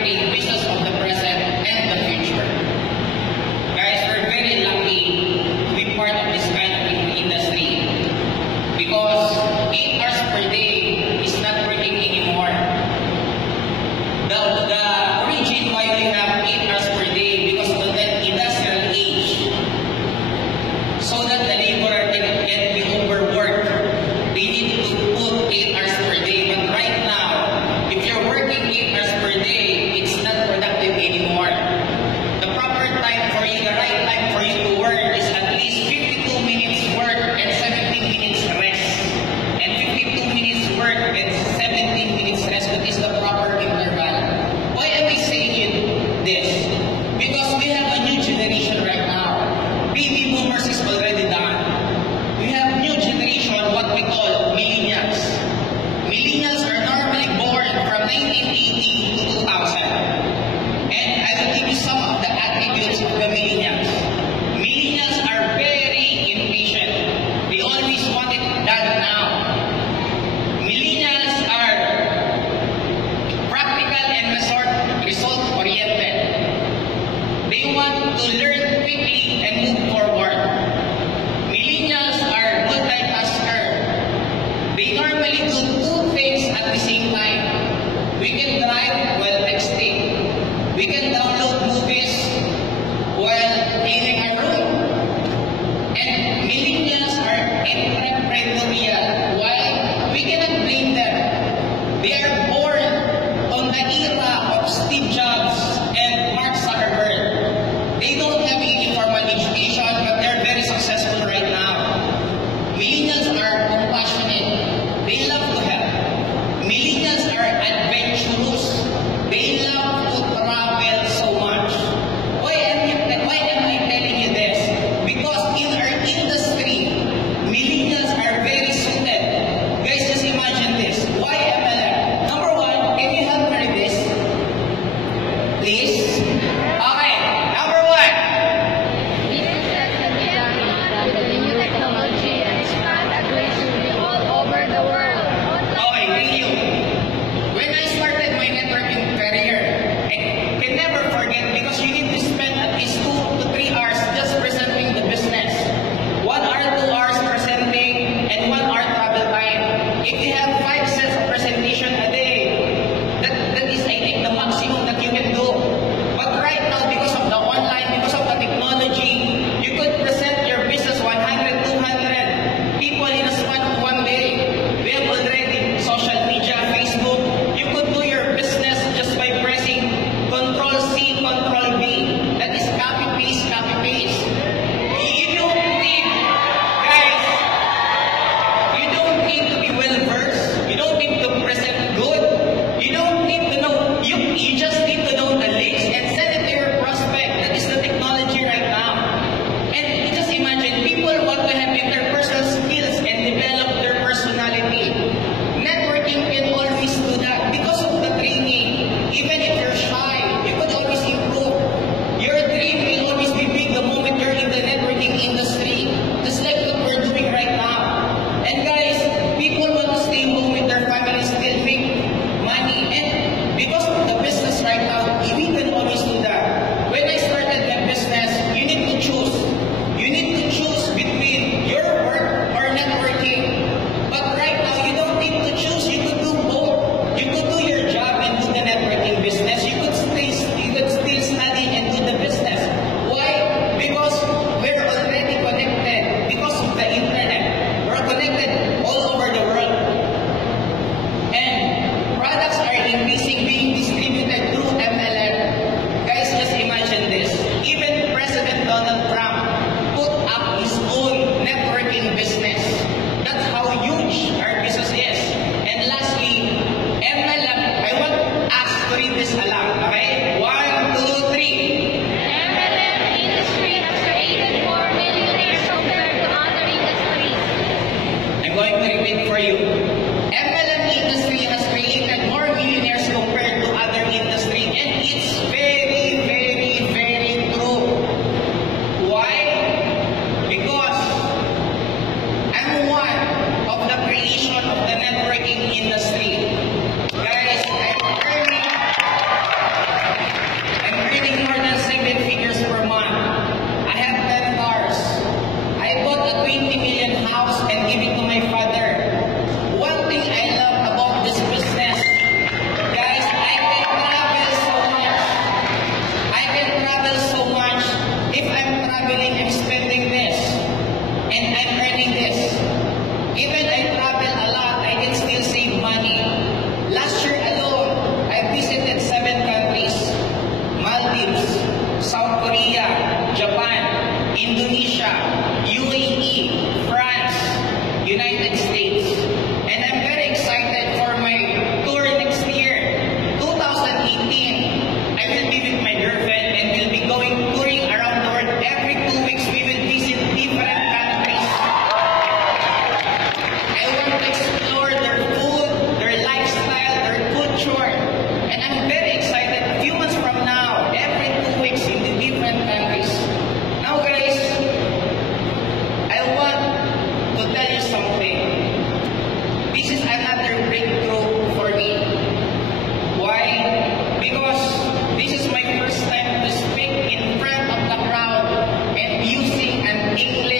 creating visions of the present and the future. Guys, we're very lucky to be part of this kind of industry because 8 hours per day is not working anymore. The origin why we have 8 hours per day because of the industrial age, so that the laborer can get the overwork. They need to put 8 hours per day. But right now, if you're working 8 hours per day, it's not productive anymore. The proper time for you, the right time for you to work is at least 52 minutes work and 17 minutes rest. And 52 minutes work and 17 minutes rest. That is the proper interval. Why am I saying this? Because we have a new generation right now. Baby boomers is already done. We have new generation, what we call millennials. Millennials are normally born from 1980 to 2000. And I will give you some of the attributes of the millennials. Millennials are very impatient. They always want it done now. Millennials are practical and result-oriented. They want to learn quickly and move forward. Millennials are multitasker. They normally do 2 things at the same time. We can drive while texting. We can download movies while cleaning our room. And millennials are entrepreneurial. Why? We cannot blame them. They are born on the era of Steve Jobs and Mark Zuckerberg. They don't have any formal education, but they're very successful right now. Millennials are compassionate. They love to help. Millennials are adventurous. They love to travel so much. Why am I telling you this? Because in our industry, millennials are very suited. Guys, just imagine this. Why MLM? Number one, can you help me with this? English